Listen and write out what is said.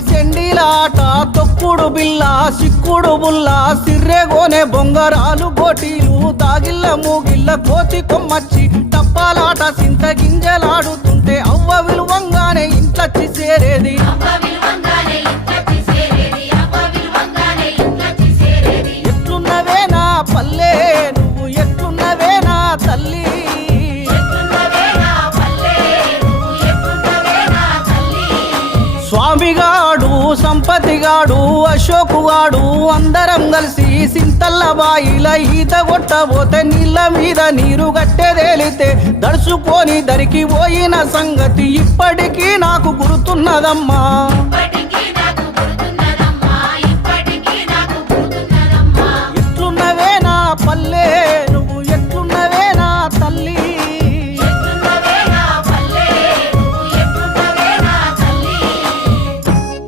సెండిలాట తొక్కుడు బిల్ల సిక్కుడు బుల్ల సిర్రెగోనే బొంగరాలు గోటీలు దాగిల్ల మూగిల్ల కోతి కొమ్మచ్చి టప్పాలాట సింత గింజలాడుతుంటే అవ్వ విలువంగానే ఇంట్లచ్చి చేరేది. పల్లె నువ్వు తల్లి? ఎట్లున్నవే నా పల్లె సంపతిగాడు అశోకుగాడు అందరం కలిసి సింతల్ల బాయిల ఈత కొట్టబోతే నీళ్ళ మీద నీరు గట్టెదేలితే దడుచుకొని దరికి పోయిన సంగతి ఇప్పటికీ నాకు గుర్తున్నదమ్మా.